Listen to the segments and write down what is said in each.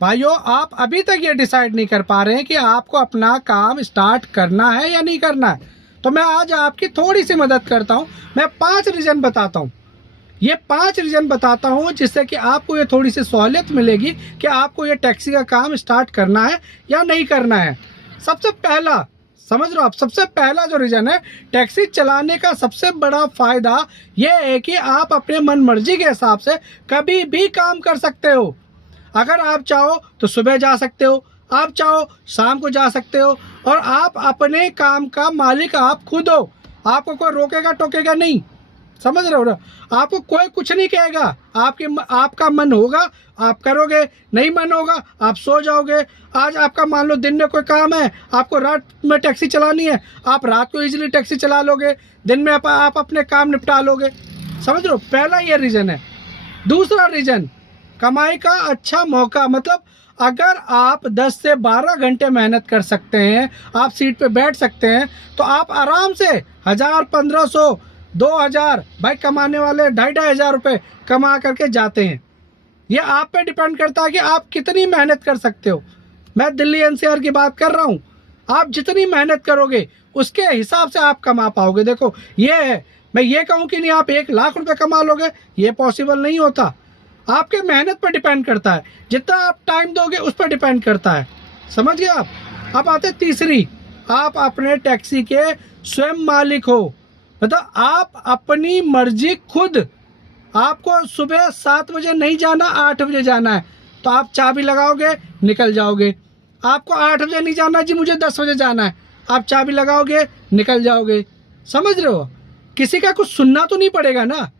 भाइयों, आप अभी तक ये डिसाइड नहीं कर पा रहे हैं कि आपको अपना काम स्टार्ट करना है या नहीं करना है, तो मैं आज आपकी थोड़ी सी मदद करता हूँ। मैं 5 रीज़न बताता हूँ। ये 5 रीज़न बताता हूँ जिससे कि आपको ये थोड़ी सी सहूलियत मिलेगी कि आपको ये टैक्सी का काम स्टार्ट करना है या नहीं करना है। सबसे पहला, समझ लो आप, सबसे पहला जो रीज़न है, टैक्सी चलाने का सबसे बड़ा फ़ायदा ये है कि आप अपने मन मर्जी के हिसाब से कभी भी काम कर सकते हो। अगर आप चाहो तो सुबह जा सकते हो, आप चाहो शाम को जा सकते हो, और आप अपने काम का मालिक आप खुद हो। आपको कोई रोकेगा टोकेगा नहीं, समझ रहे हो ना? आपको कोई कुछ नहीं कहेगा। आपका मन होगा आप करोगे, नहीं मन होगा आप सो जाओगे। आज आपका मान लो दिन में कोई काम है, आपको रात में टैक्सी चलानी है, आप रात को इजीली टैक्सी चला लोगे, दिन में आप अपने काम निपटा लोगे। समझ रहे हो? पहला ये रीज़न है। दूसरा रीज़न, कमाई का अच्छा मौका। मतलब अगर आप 10 से 12 घंटे मेहनत कर सकते हैं, आप सीट पे बैठ सकते हैं, तो आप आराम से 1000, 1500, 2000 भाई कमाने वाले 2,500 रुपये कमा करके जाते हैं। ये आप पे डिपेंड करता है कि आप कितनी मेहनत कर सकते हो। मैं दिल्ली एनसीआर की बात कर रहा हूँ। आप जितनी मेहनत करोगे उसके हिसाब से आप कमा पाओगे। देखो ये है, मैं ये कहूँ कि नहीं आप 1,00,000 रुपये कमा लोगे, ये पॉसिबल नहीं होता। आपके मेहनत पर डिपेंड करता है, जितना आप टाइम दोगे उस पर डिपेंड करता है। समझ गए आप? अब आते तीसरी, आप अपने टैक्सी के स्वयं मालिक हो। मतलब आप अपनी मर्जी खुद। आपको सुबह 7 बजे नहीं जाना, 8 बजे जाना है, तो आप चाबी लगाओगे निकल जाओगे। आपको 8 बजे नहीं जाना जी, मुझे 10 बजे जाना है, आप चाबी लगाओगे निकल जाओगे। समझ रहे हो? किसी का कुछ सुनना तो नहीं पड़ेगा ना,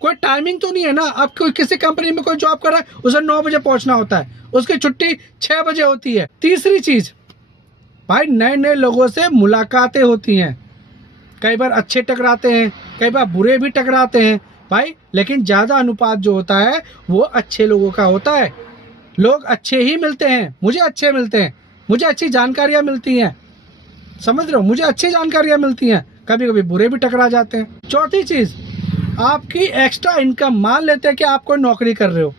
कोई टाइमिंग तो नहीं है ना। अब कोई किसी कंपनी में कोई जॉब कर रहा है, उसे 9 बजे पहुंचना होता है, उसकी छुट्टी 6 बजे होती है। तीसरी चीज भाई, नए नए लोगों से मुलाकातें होती हैं। कई बार अच्छे टकराते हैं, कई बार बुरे भी टकराते हैं भाई, लेकिन ज़्यादा अनुपात जो होता है वो अच्छे लोगों का होता है। लोग अच्छे ही मिलते हैं, मुझे अच्छे मिलते हैं, मुझे अच्छी जानकारियाँ मिलती हैं। समझ रहे हो? मुझे अच्छी जानकारियाँ मिलती हैं, कभी कभी बुरे भी टकरा जाते हैं। चौथी चीज़, आपकी एक्स्ट्रा इनकम। मान लेते हैं कि आप कोई नौकरी कर रहे हो,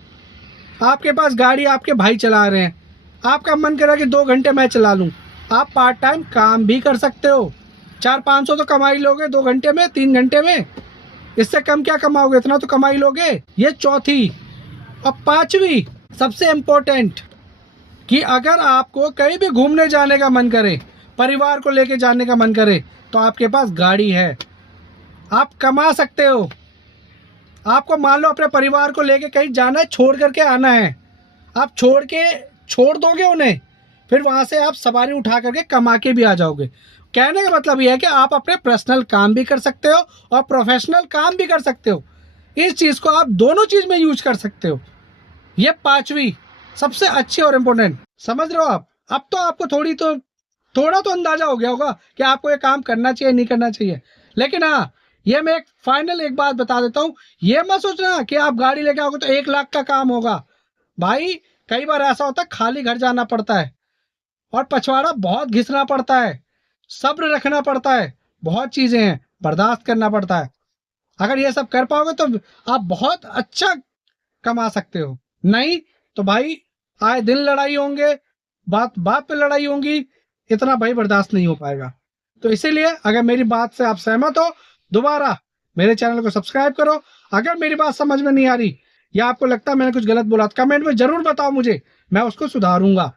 आपके पास गाड़ी आपके भाई चला रहे हैं, आपका मन करा कि 2 घंटे मैं चला लूँ, आप पार्ट टाइम काम भी कर सकते हो। 400-500 तो कमाई लोगे 2 घंटे में, 3 घंटे में। इससे कम क्या कमाओगे, इतना तो कमाई लोगे। ये चौथी। अब पांचवी सबसे इम्पोर्टेंट, कि अगर आपको कहीं भी घूमने जाने का मन करे, परिवार को लेके जाने का मन करे, तो आपके पास गाड़ी है, आप कमा सकते हो। आपको मान लो अपने परिवार को लेके कहीं जाना है, छोड़ करके आना है, आप छोड़ दोगे उन्हें, फिर वहां से आप सवारी उठा करके कमा के भी आ जाओगे। कहने का मतलब यह है कि आप अपने पर्सनल काम भी कर सकते हो और प्रोफेशनल काम भी कर सकते हो। इस चीज़ को आप दोनों चीज़ में यूज कर सकते हो। ये पांचवी सबसे अच्छी और इम्पोर्टेंट। समझ रहे हो आप? अब तो आपको थोड़ा तो अंदाजा हो गया होगा कि आपको ये काम करना चाहिए नहीं करना चाहिए। लेकिन हाँ, ये मैं एक बात बता देता हूँ, ये मत सोचना कि आप गाड़ी लेके आओगे तो 1,00,000 का काम होगा। भाई कई बार ऐसा होता है खाली घर जाना पड़ता है, और पछवाड़ा बहुत घिसना पड़ता है, सब्र रखना पड़ता है, बहुत चीजें हैं, बर्दाश्त करना पड़ता है। अगर ये सब कर पाओगे तो आप बहुत अच्छा कमा सकते हो। नहीं तो भाई आए दिन लड़ाई होंगे, बात बात पे लड़ाई होंगी, इतना भाई बर्दाश्त नहीं हो पाएगा। तो इसीलिए अगर मेरी बात से आप सहमत हो, दोबारा मेरे चैनल को सब्सक्राइब करो। अगर मेरी बात समझ में नहीं आ रही या आपको लगता है मैंने कुछ गलत बोला, तो कमेंट में जरूर बताओ मुझे, मैं उसको सुधारूंगा।